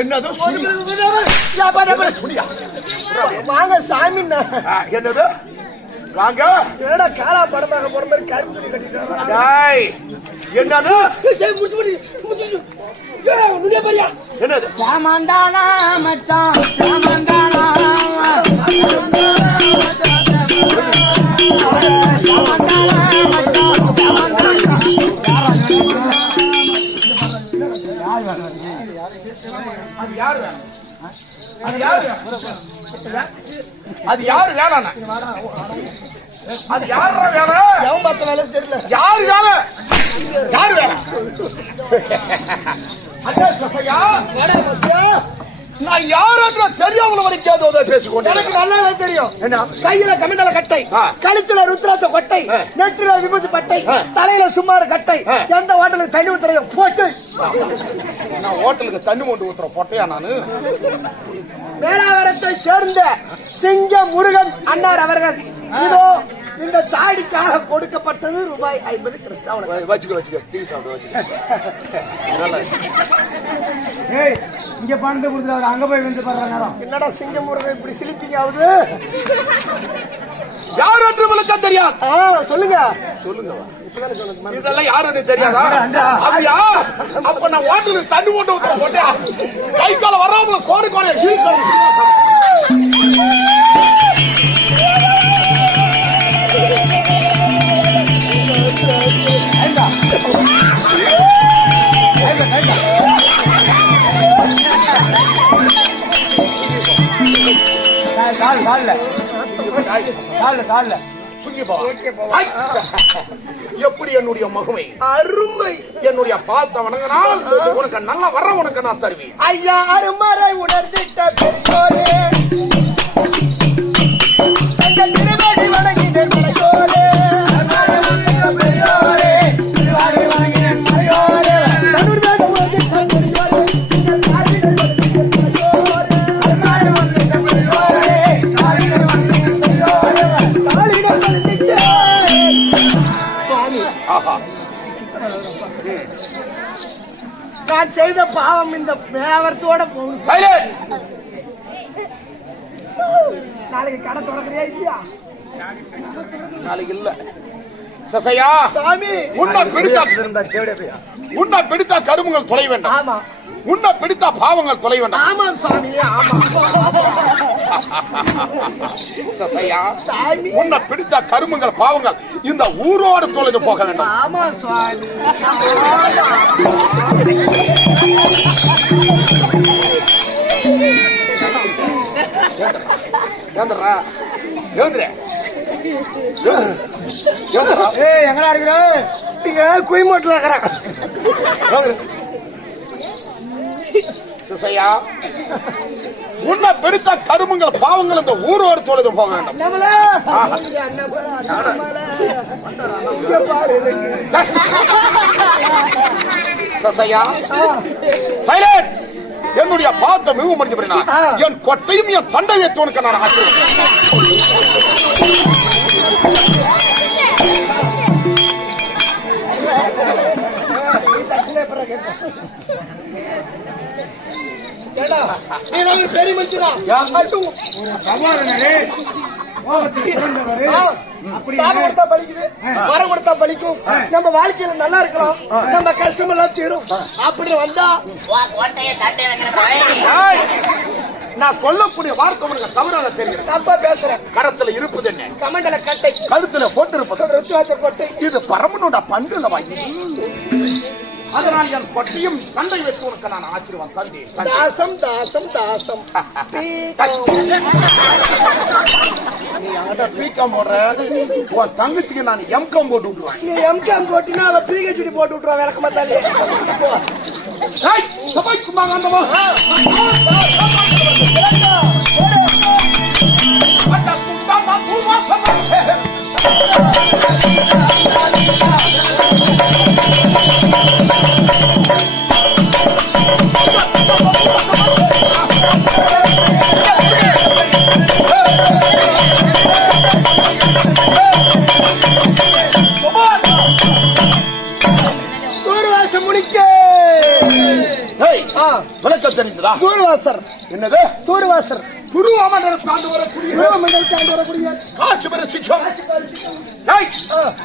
என்னது? வாங்க சாமி என்னது? வாங்க. ஏடா காலா படம் பார்க்க போற மாதிரி கரும்பு துணி கட்டிட்டு. டேய், என்னது? சரி, முடிச்சு முடி, முடிச்சு. ஏய், நுனியா பாரியா? என்னது? மச்சான், யாரு வேலை? அது யாரு வேலை? அது யாரு வேலைண்ணா அது யாரு வேலை எவன் பார்த்த வேலைன்னு தெரியல. யாரு வேலை யாரு வேலை. நான் யாருன்ற தெரியாமல வரைக்கும் ஏதோ பேசிக்கொண்டேன் எனக்கு நல்லாவே தெரியும் என்ன கையில கமிண்டல கட்டை. கழுத்துல ருத்ராட்ச கொட்டை. நெற்றில விபத்து பட்டை. தலையில சுமார் கட்டை. எந்த ஹோட்டலுக்கு தண்ணி ஊத்துறையும் போட்டு நான் ஹோட்டலுக்கு தண்ணி கொண்டு ஊத்துற பொட்டையா நானு மேலாவரத்தை சேர்ந்த சிங்க முருகன் அன்னார் அவர்கள் இதோ இந்த தாடிக்காக கொடுக்கப்பட்டது ரூபாய் ஐம்பது வ- வச்சுக்க வச்சுக்க. டீ சாப்பிட்டு வச்சுக்க. இங்க பணத்தை கொடுத்துட்டு அங்க போய் வந்து பாருங்க நேரம். என்னடா சிங்க முருகன் இப்படி சிலிப்பிங்க ஆகுது யாரு என்று விளக்கம் தெரியாது. ஆ, சொல்லுங்க. இதெல்லாம் யாருன்னு தெரியாதா? அப்படியா? அப்ப நான் ஹோட்டலுக்கு தண்ணி கொண்டு ஊத்துற பொட்டையா கை கால வராமல கோடு கோடைய கால் கால்ல கால்ல! எப்படி என்னுடைய மகுமை அருமை. என்னுடைய பாத்த வணங்கினால் உனக்கு நல்ல வர உனக்கு நான் தருவேன். ஐயா அருமறை உணர்ந்திட்ட இந்த மேவரத்தோட போகும் சைலண்ட் நாளைக்கு கடை தொடங்குறியா இல்லையா? நாளைக்கு இல்ல. சசையா! சாமி! உன்னை பிடித்த உன்னை பிடித்த கருமங்கள் தொலை வேண்டாம். ஆமா. உன்னை பிடித்த பாவங்கள் தொலை வேண்டாம். ஆமாம் சாமி ஆமா சசையா! சாமி. உன்னை பிடித்த கருமங்கள் பாவங்கள் இந்த ஊரோடு தொலைந்து போக வேண்டும். ஆமா சுவாமி ஏந்திரா. ஏந்திரே. எங்கடா இருக்கிற? நீங்க குயிமோட்டில் இருக்கிறேன் சிசையா உன்னை பிடித்த கருமங்கள் பாவங்கள் இந்த ஊரோடு தொலைந்து போக சசையா? சைலண்ட் என்னுடைய பாத்த மிகவும் முடிஞ்சபடினா என் கொட்டையும் என் தண்டை வைத்து உனக்கு நான் பெரிய மனுஷனா? வரம் கொடுத்தா பலிக்கும். நம்ம வாழ்க்கையில நல்லா இருக்கலாம். நம்ம கஷ்டம் எல்லாம் தீரும் அப்படி வந்தா நான் சொல்லக்கூடிய வார்த்தை உனக்கு தவறாக தப்பா பேசுறேன். கரத்துல இருப்பது என்ன? கமண்டல கட்டை. கழுத்துல போட்டிருப்பது ருத்துவாச கொட்டை இது பரமனோட பண்டுல வாங்கி. அதனால் என் கொட்டையும் தண்டை வைத்து உனக்கு நான் ஆசீர்வாதம் தந்தேன். தாசம் தாசம் தாசம் நீ யார்கிட்ட பீக்கம் போடுற உன் தங்கச்சிக்கு நான் எம்கம் போட்டு விட்டுருவேன் நீ எம்கேம் போட்டினா அவ பிஹெச்டி போட்டு விட்டுருவா ஏய், சபைக்கு தூர்வாசர் என்னது தூர்வாசர் துருவமண்டலத்தை ஆண்டு வரக்கூடிய திருவமண்டலத்தை ஆண்டு வரக்கூடிய காசு ஏய்,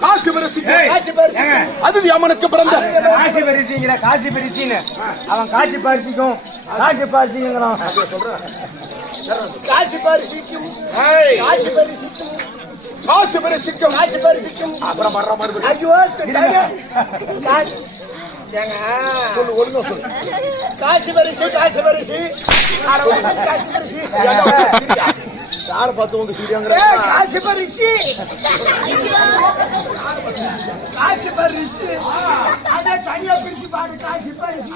காசு காசி பரிசு. ஏங்க, அது யமனுக்கு பிறந்த காசி பரிசுங்கிற காசி பரிசுன்னு அவன் காட்சி பரிசுக்கும் காட்சி பரிசுங்கிறான் காசி பரிசுக்கும் காசி பரிசுக்கும் காசு பிரசிக்கம் காசி பரிசுக்கும் அப்புறம் வர்ற ஐயோ. காசி பரிசு காசி பரிசு. காசி பரிசு யார பார்த்து உங்க சீரியாங்கிற ஏய், காசி பரிசு. காசி பரிசு. அத தனியா பிரிச்சு பாடு காசி பரிசு.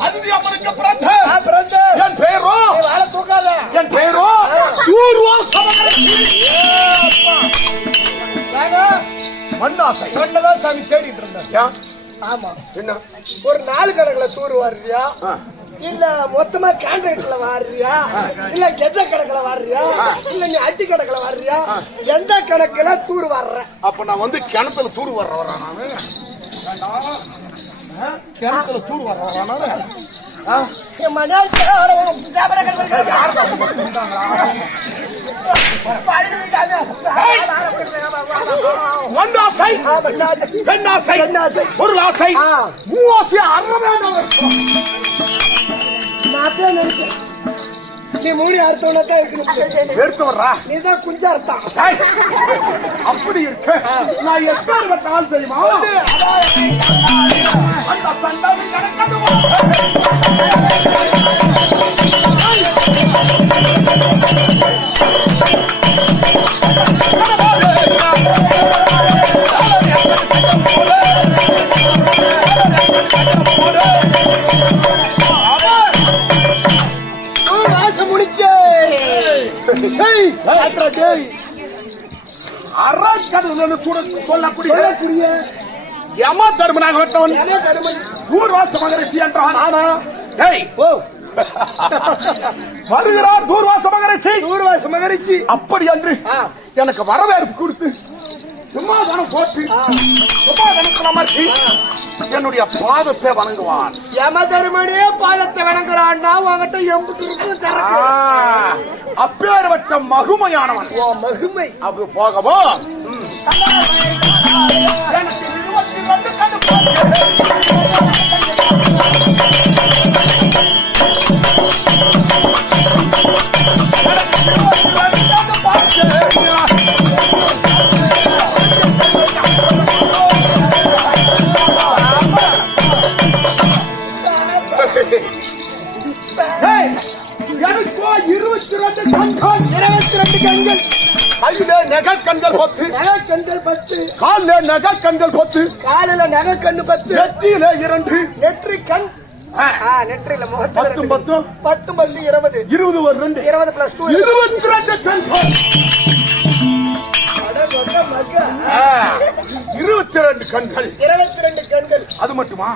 அது யமனுக்கு பிறந்த. ஆ, பிறந்த. என் பெயரோ ஏய், வாழை தூக்காத. என் பெயரோ மண்ணாசை. சொன்னதான் சாமி தேடிட்டு இருந்தேன்? ஆமா. என்ன? ஒரு நாலு கணக்குல தூர் வாடுறியா ஆ. இல்ல மொத்தமா கான்ட்ராக்ட்ல வாடுறியா இல்ல கெஜ கணக்குல வாடுறியா இல்ல நீ அட்டி கணக்குல வாடுறியா எந்த கணக்குல தூர் வாடுற அப்ப நான் வந்து கிணத்துல தூர் வர்ற வரேன் நானு? கிணத்துல தூர் வர்ற வரேன் நானு மண்ணாசை பெண்ணாசை. பொருளாசை. மூவாசை அறவேண்டவர் நான் நினைச்சேன் நீ மூடி அர்த்தம் தான் இருக்கணும். எடுத்து வர்றா நீதான் குஞ்சா அர்த்தம் ஏய், அப்படி இருக்கு. நான் எத்தனை ஆள் தெரியுமா? அந்த சண்டாளி நடக்கணும் சொல்லக்கூடிய யம தர்மனாக கருமை தூர்வாச மகரிஷி என்றான். ஆனா ஏய் ஓ. வருகிறார் தூர்வாச மகரிஷி தூர்வாச மகரிஷி அப்படி அன்று ஆ. எனக்கு வரவேற்பு கொடுத்து சும்மாதானம் போட்டு சும்மாதானத்தில் அமர்த்தி என்னுடைய பாதத்தை வணங்குவான். யம தருமனே பாதத்தை வணங்குறான்னா உங்ககிட்ட எம்புட்டு அப்பேற்பட்ட மகுமையானவன். ஓ மகிமை. அப்படி போகவோ. ம். நகைக்கண்கள் பத்து. காலில் நகை கண்கள் பத்து காலில நகைக்கண்ணு பத்து. நெத்தியிலே இரண்டு. நெற்றி கண். நெற்றியில முகத்துல. பத்தும் பத்து பல்லு இருபது. இருபது ஒரு ரெண்டு. இருபது பிளஸ் டூ இருபத்தி ரெண்டு கண்கள் ஆ, இருபத்தி ரெண்டு கண்கள். இருபத்தி ரெண்டு கண்கள். அது மட்டுமா.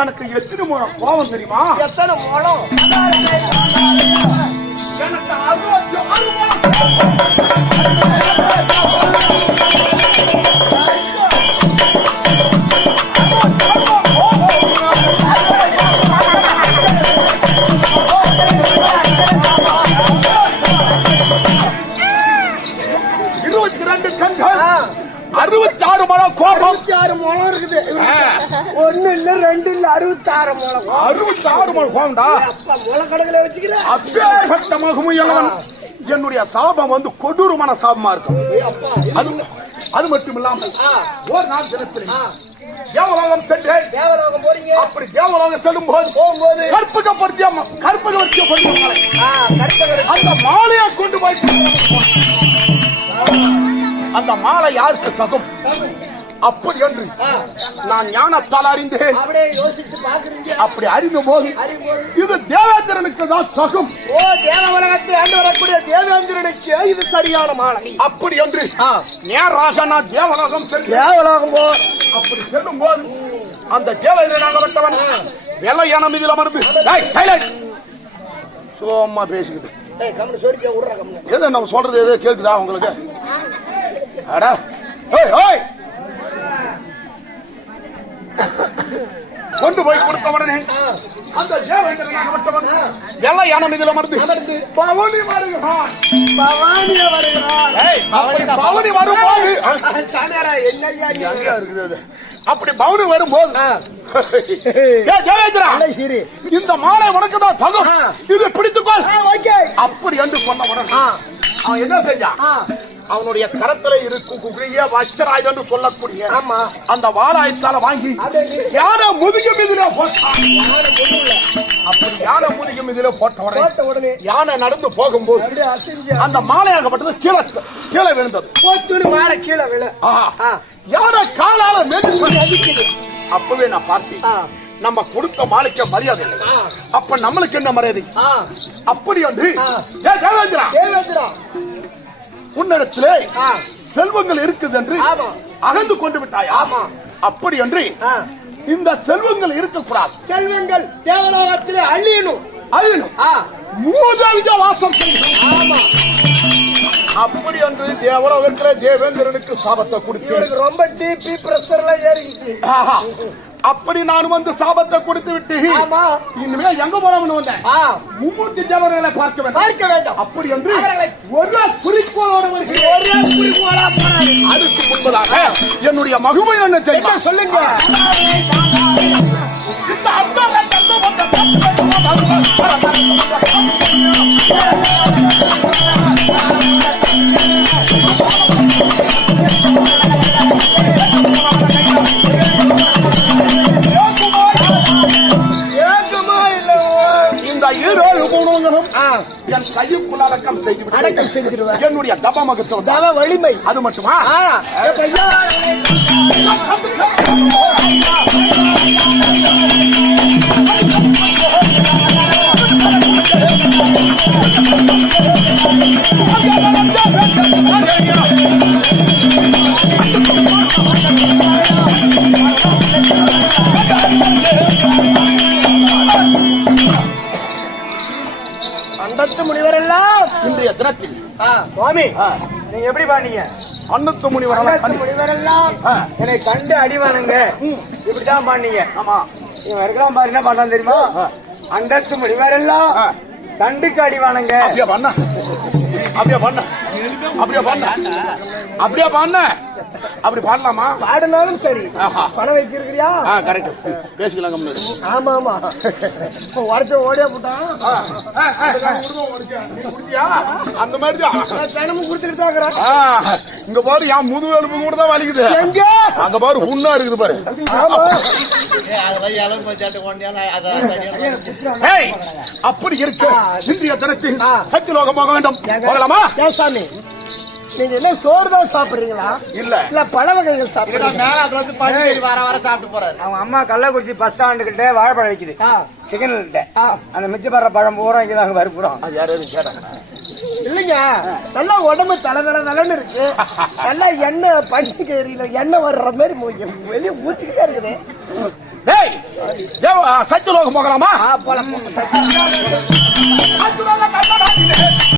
எனக்கு எத்தனை முறை கோபம் தெரியுமா? எத்தனை முழம் எனக்கு அறுபத்தி ஆறு முறை கோபம்டா அப்பா வச்சுக்கிற அப்பேற்பட்ட என்னுடைய சாபம் வந்து கொடூரமான சாபமா இருக்கும். அது அது மட்டும் இல்லாமல். ஒரு நாள் தினத்தில் தேவலோகம் சென்றேன். தேவலோகம் போறீங்க? அப்படி தேவலோகம் செல்லும் போது போகும்போது? கற்பகப்படுத்திய ஆ, கற்பகரை அந்த மாலையை கொண்டு போய் அந்த மாலை யாருக்கு தகும். அப்படி என்று நான் ஞானத்தால் அறிந்தேன். அப்படி அறிந்த போது இது தேவேந்திரனுக்கு தான் தகும் ஓ தேவ உலகத்தில் ஆண்டு வரக்கூடிய தேவேந்திரனுக்கு இது சரியான மாலை. அப்படி என்று. நேராக நான் தேவலோகம் தேவலோகம் போ. அப்படி செல்லும் போது அந்த தேவேந்திரனாகப்பட்டவன் வெள்ளையான மீதில் அமர்ந்து "டேய், silent." சும்மா பேசிக்கிட்டு. எது நம்ம சொல்றது எது கேக்குதா உங்களுக்கு? அடா ஏய் ஏய் கொண்டு போய் கொடுத்த உடனே அந்த தேவேந்திரனாகப்பட்டவன் வெள்ளை யானை மீதில் அமர்ந்து பவனி வருகிறான் ஏய், அப்படி பவனி வரும்போது? அப்படி பவனி வரும்போது. இந்த மாலை உனக்கு தான் தகும். இது பிடித்துக்கொள் அப்படி என்று சொன்ன உடனே. அவன் என்ன செஞ்சான். அவனுடைய கரத்துல இருக்கும் குகைய வச்சராய் என்று சொல்லக்கூடிய ஆமா. அந்த வாராயத்தால வாங்கி யானை முதுகு மீதில போட்டான். யானை முதுகுல. அப்படி யானை முதுகு மீதில போட்ட உடனே உடனே யானை நடந்து போகும்போது அந்த மாலையாகப்பட்டது கீழே கீழே விழுந்தது. மேல கீழே விழ. யானை காலால அடிக்குது. அப்பவே நான் பார்த்தேன். நம்ம கொடுத்த மாலைக்கு மரியாதை. அப்ப நம்மளுக்கு என்ன மரியாதை. அப்படி என்று உன்னிடத்திலே. செல்வங்கள் இருக்குது என்று ஆமா. அகந்து கொண்டு விட்டாயா ஆமா. அப்படி என்று. இந்த செல்வங்கள் இருக்கக்கூடாது செல்வங்கள் தேவலோகத்திலே அழியணும் அழியணும். மூதல்க வாசம் ஆமா அப்படி என்று தேவலோகத்திலே தேவேந்திரனுக்கு சாபத்தை இவருக்கு ரொம்ப டிபி பிரஷர் எல்லாம் ஏறிக்கிச்சு ஆஹா. அப்படி நான் வந்து சாபத்தை கொடுத்து விட்டு ஆமா. இனிமே எங்க போறோம்னு வந்தேன். மும்மூர்த்தி தேவர்களை பார்க்க வேண்டும். பார்க்க வேண்டும். அப்படி என்று ஒரு குறிக்கோளோடு ஒரே குறிக்கோளா போறாரு அதுக்கு முன்பதாக என்னுடைய மகுமை என்ன செய்ய சொல்லுங்க? இந்த அம்மாவை தந்த இந்த ஈரோடு பூணங்களும் ஆ. என் கையுக்குள் அடக்கம் செய்து விட்டேன். அடக்கம் செஞ்சிருவேன். என்னுடைய தபமகத்துவம் தவ வலிமை அது மட்டுமா. எப்ப ஐயா, அண்டத்து முனிவரெல்லாம். இன்றைய தினத்தில். சுவாமி. நீங்க எப்படி பண்ணீங்க அன்னத்து முனிவர் முனிவரெல்லாம் ஆ. என்னை கண்டு அடிவானுங்க இப்படிதான் பண்ணீங்க ஆமா. இவன் இருக்கிறான் பாரு என்ன பண்ணான் தெரியுமா? அண்டத்து முனிவரெல்லாம் ஆ. தண்டுக்கு அடிவானுங்க. அப்படியே பண்ண அப்படியே பண்ண அப்படியே பண்ண அப்படியே பண்ண அப்படி பாடலாமா? பாடினாலும் சரி. ஆஹா. பணம் வச்சிருக்கிறியா? கரெக்ட் பேசிக்கலாம் கம்முனு. ஆமா ஆமா. உடச்ச ஓடியா போட்டான்? அந்த மாதிரி தினமும் கொடுத்துட்டு தான் இங்க பாரு என் முதுகு எலும்பு கூட தான் வலிக்குது. எங்க? அங்க பாரு புண்ணா இருக்குது பாரு. ஆமா. ஏய், அப்படி இருக்கு இந்திய தினத்தில் ஆ. சத்தியலோகம் போக வேண்டும் போகலாமா? சாமி நீங்க என்ன சோறு தான் சாப்பிடுறீங்களா? இல்ல. இல்ல பழ வகைகள் சாப்பிடுறீங்களா? அவங்க அம்மா கள்ளக்குறிச்சி பஸ் ஸ்டாண்டு கிட்ட வாழைப்பழம் வைக்குது. ஆ. சிக்னல் ஆ. அந்த மிச்ச படுற பழம் பூரா வறுப்புறோம் அது யாராவது கேட்டாங்க? இல்லைங்க. நல்லா உடம்பு தலை தலை தலைன்னு இருக்கு. நல்லா எண்ணெய் பஞ்சு கேரியில எண்ணெய் வர்ற மாதிரி வெளிய ஊத்திக்கிட்டே இருக்குது. டேய் தேவ- ஆ, சத்தியலோகம் போகலாமா? ஆ போலாம் கர்நாடகாவிலே